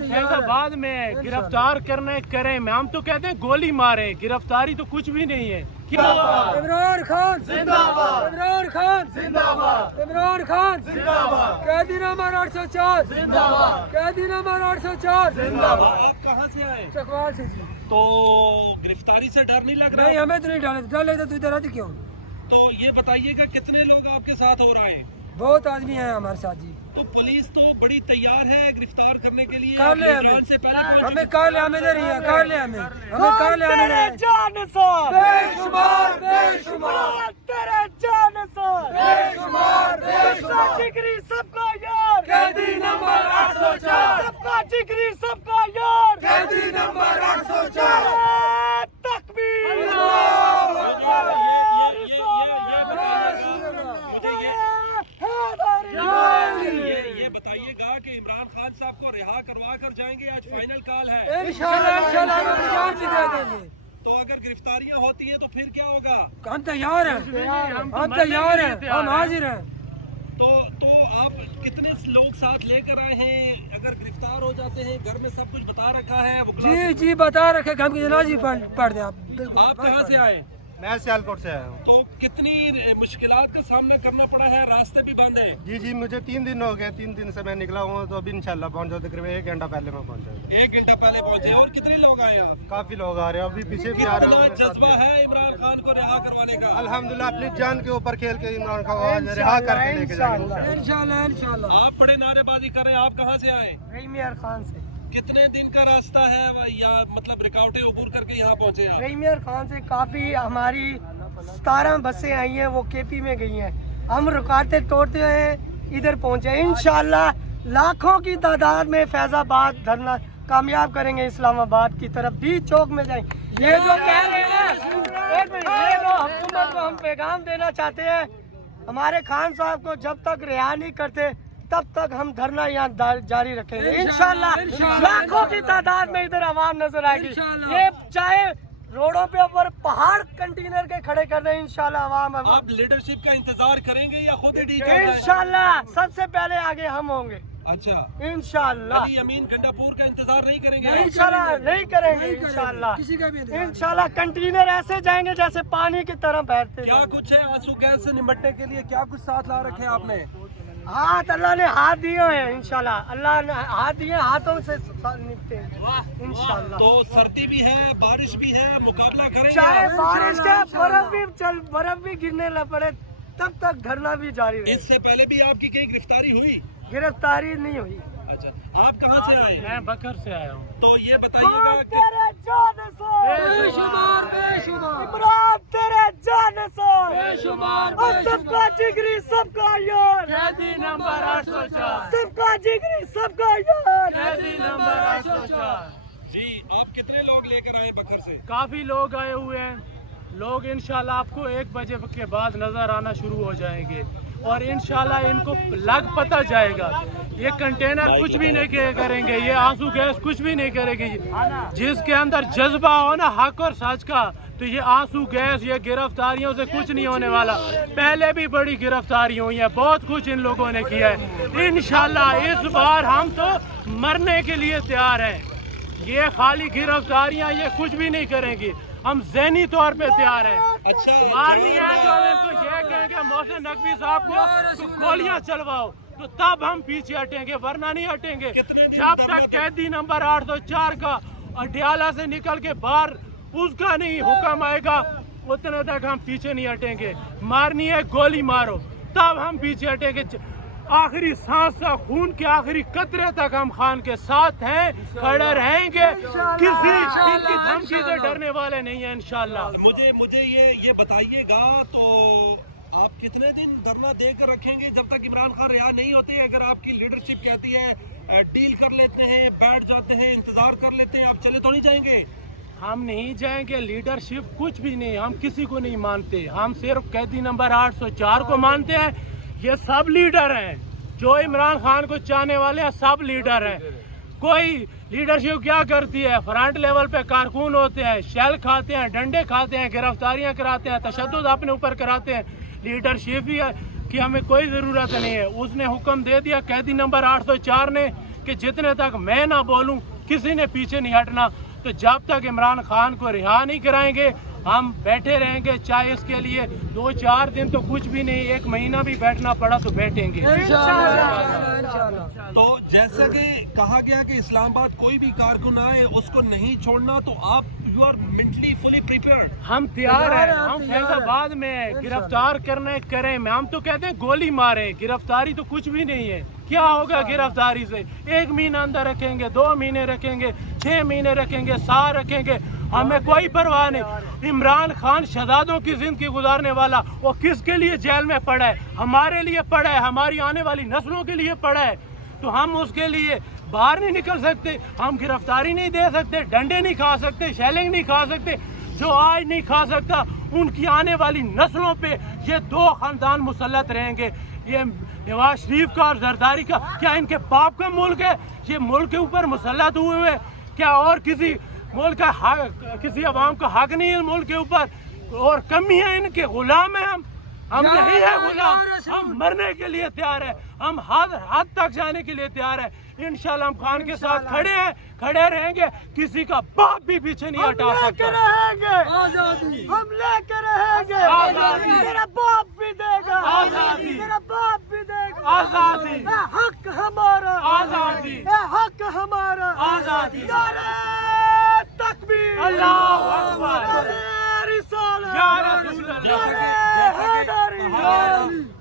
हम फैजाबाद में गिरफ्तार करें हम तो कहते हैं गोली मारे, गिरफ्तारी तो कुछ भी नहीं है। इमरान खान जिंदाबाद, इमरान खान जिंदाबाद, इमरान खान जिंदाबाद, कैदी नंबर 804 जिंदाबाद, कैदी नंबर 804 जिंदाबाद। आप कहाँ से आए? चकवाल से जी। तो गिरफ्तारी से डर नहीं लग रहा? नहीं, हमें तो नहीं डर लगता। तू इधर आती क्यों? तो ये बताइएगा कितने लोग आपके साथ हो रहे हैं? बहुत आदमी है हमारे साथ जी। तो पुलिस तो बड़ी तैयार है गिरफ्तार करने के लिए। कर ले इमरान से पहले हमें कर ले, हमें इधर ही है, कर ले हमें कर ले हमें। बेशुमार बेशुमार तेरे जान से बेशुमार बेशुमार जिगरी सबका यार, कैदी नंबर 804, सबका जिगरी सबका यार, कैदी नंबर 804। तकबीर ये बताइएगा कि इमरान खान साहब को रिहा करवा कर जाएंगे? आज फाइनल कॉल है। इंशाल्लाह हम जान भी दे देंगे। तो अगर गिरफ्तारियां होती है तो फिर क्या होगा? हम तैयार हैं, हम तैयार हैं, हम हाजिर हैं। तो आप कितने लोग साथ लेकर आए हैं? अगर गिरफ्तार हो जाते हैं, घर में सब कुछ बता रखा है? जी जी बता रखे, हम की जनाजी पढ़ दे आप। बिल्कुल। आप कहाँ से आए? मैं सियालकोट से आया हूँ। तो कितनी मुश्किलात का सामना करना पड़ा है? रास्ते भी बंद है। जी जी मुझे 3 दिन हो गए, 3 दिन से मैं निकला हूँ, तो अभी इंशाल्लाह पहुँचा, तकरीबन 1 घंटा पहले मैं पहुँचा। 1 घंटा पहले पहुंचे। और कितने लोग आए आप? काफी लोग आ रहे हैं, अभी पीछे भी आ रहे कितना हैं। जज्बा है इमरान खान को रिहा करवाने का? अल्हम्दुलिल्लाह अपनी जान के ऊपर खेल के इमरान खान को रिहा करके लेके जाएंगे। इंशाल्लाह इंशाल्लाह। आप बड़े नारेबाजी कर रहे हैं। आप कहाँ से आए? रहीमियर खान से। कितने दिन का रास्ता है या मतलब रुकावटें अबूर करके यहाँ पहुँचे आप? रहीमियर खान से काफ़ी हमारी 17 बसें आई हैं, वो केपी में गई हैं। हम रुकावटें तोड़ते हुए इधर पहुँचे। इंशाल्लाह लाखों की तादाद में फैजाबाद धरना कामयाब करेंगे। इस्लामाबाद की तरफ भी चौक में जाएंगे। ये जो कह रहे हैं, एक मिनट, ये जो हुकूमत को हम पैगाम देना चाहते हैं, हमारे खान साहब को जब तक रिहा नहीं करते तब तक हम धरना यहाँ जारी रखेंगे। इंशाल्लाह लाखों की तादाद में इधर आवाम नजर आएगी। ये चाहे रोडों पे ऊपर पहाड़ कंटेनर के खड़े कर रहे हैं, इंशाल्लाह आवाम। आप लीडरशिप का इंतजार करेंगे या खुद ही डील करना है? इंशाल्लाह सबसे पहले आगे हम होंगे। अच्छा, इंशाल्लाह अली अमीन गंडापुर का इंतजार नहीं करेंगे? इंशाल्लाह नहीं करेंगे। इंशाल्लाह इंशाल्लाह कंटेनर ऐसे जाएंगे जैसे पानी की तरह बहते। क्या कुछ है आंसू गैस से निपटने के लिए? क्या कुछ साथ ला रखे हैं आपने? हाथ अल्लाह ने हाथ दिए हैं, इंशाल्लाह अल्लाह ने हाथ दिए, हाथों से निपटे इंशाल्लाह। तो सर्दी भी है, बारिश भी है, मुकाबला करेंगे? चाहे बारिश का बर्फ भी गिरने लग पड़े तब तक धरना भी जारी रहे। इससे पहले भी आपकी कहीं गिरफ्तारी हुई? गिरफ्तारी नहीं हुई। अच्छा, आप कहाँ से आए? मैं बकर से आया हूँ। तो ये बताइएगा कि बेशुमार बेशुमार इमरान तेरे जान से बेशुमार और सबका जिगरी सबका यार, कैदी नंबर 804, सबका जिगरी सबका यार, कैदी नंबर 804। जी, आप कितने लोग लेकर आए बकर से? काफी लोग आए हुए हैं। लोग इंशाल्लाह आपको 1 बजे के बाद नजर आना शुरू हो जाएंगे और इंशाल्लाह इनको लग पता जाएगा। ये कंटेनर कुछ भी नहीं करेंगे, ये आंसू गैस कुछ भी नहीं करेगी। जिसके अंदर जज्बा हो ना हक और सच का, तो ये आंसू गैस, ये गिरफ्तारियों से कुछ नहीं होने वाला। पहले भी बड़ी गिरफ्तारी हुई है, बहुत कुछ इन लोगों ने किया है। इंशाल्लाह इस बार हम तो मरने के लिए तैयार हैं। ये खाली गिरफ्तारियां ये कुछ भी नहीं करेंगी। हम ज़हनी तौर पे तैयार हैं। अच्छा, मारनी है तो हम इनको ये कहेंगे मोहसिन नकवी साहब को तो गोलियां चलवाओ, तो तब हम पीछे हटेंगे, वरना नहीं हटेंगे। जब तक कैदी नंबर 804 का अडियाला से निकल के बाहर उसका नहीं हुक्म आएगा, उतने तक हम पीछे नहीं हटेंगे। मारनी है गोली मारो, तब हम पीछे हटेंगे। आखिरी सांस तक, खून के आखिरी कतरे तक हम खान के साथ हैं, खड़े रहेंगे। किसी की धमकी से डरने वाले नहीं है इंशाल्लाह। मुझे ये बताइएगा, तो आप कितने दिन धरना देकर रखेंगे जब तक इमरान खान रिहा नहीं होते? अगर आपकी लीडरशिप कहती है डील कर लेते हैं, बैठ जाते हैं, इंतजार कर लेते हैं, आप चले तो नहीं जाएंगे? हम नहीं जाएंगे। लीडरशिप कुछ भी नहीं, हम किसी को नहीं मानते। हम सिर्फ कैदी नंबर 804 को मानते हैं। ये सब लीडर हैं जो इमरान खान को चाहने वाले हैं, सब लीडर हैं। कोई लीडरशिप क्या करती है? फ्रंट लेवल पे कारकुन होते हैं, शेल खाते हैं, डंडे खाते हैं, गिरफ्तारियां कराते हैं, तशद्दुद अपने ऊपर कराते हैं। लीडरशिप ही है कि हमें कोई ज़रूरत नहीं है। उसने हुक्म दे दिया कैदी नंबर 804 ने کہ جتنے تک میں نہ بولوں کسی نے پیچھے نہیں ہٹنا. تو جب تک عمران خان کو رہا نہیں کرائیں گے ہم بیٹھے رہیں گے, چاہے اس کے لیے 2-4 دن تو کچھ بھی نہیں, 1 مہینہ بھی بیٹھنا پڑا تو بیٹھیں گے. تو جیسا کہ کہا گیا کہ اسلام آباد کوئی بھی کارکن آئے اس کو نہیں چھوڑنا, تو آپ you are mentally fully prepared. ہم تیار ہیں, ہم فیض آباد میں گرفتار کرنے کریں, ہم تو کہتے ہیں گولی ماریں, گرفتاری تو کچھ بھی نہیں ہے. کیا ہوگا گرفتاری سے؟ 1 مہینہ اندر رکھیں گے, 2 مہینے رکھیں گے, 6 مہینے رکھیں گے, سال رکھیں گے, ہمیں کوئی پرواہ نہیں. عمران خان شہزادوں کی زندگی گزارنے والا, وہ کس کے لیے جیل میں پڑا ہے؟ ہمارے لیے پڑا ہے, ہماری آنے والی نسلوں کے لیے پڑا ہے. تو ہم اس کے لیے باہر نہیں نکل سکتے, ہم گرفتاری نہیں دے سکتے, ڈنڈے نہیں کھا سکتے, شیلنگ نہیں کھا سکتے. جو آج نہیں کھا سکتا ان کی آنے والی نسلوں پہ یہ 2 خاندان مسلط رہیں گے. یہ نواز شریف کا اور زرداری کا, کیا ان کے باپ کا ملک ہے؟ یہ ملک کے اوپر مسلط ہوئے ہوئے, کیا اور کسی ملک کا حق, کسی عوام کا حق نہیں ہے ملک کے اوپر؟ اور کمی ہے ان کے, غلام ہیں ہم نہیں ہے غلام, ہم مرنے کے لیے تیار ہیں, ہم حد تک جانے کے لیے تیار ہیں. انشاءاللہ ہم خان کے ساتھ کھڑے ہیں, کھڑے رہیں گے, کسی کا باپ بھی پیچھے نہیں ہٹا سکتا. ہم لے کے رہیں گے, آزادی, میرا باپ بھی دے گا, آزادی, میرا باپ بھی دے گا, آزادی, اے حق ہمارا, آزادی, اے حق ہمارا, آزادی. نعرہ تکبیر, اللہ اکبر, نعرہ رسالت, یا رسول اللہ. نعرہ حیدری.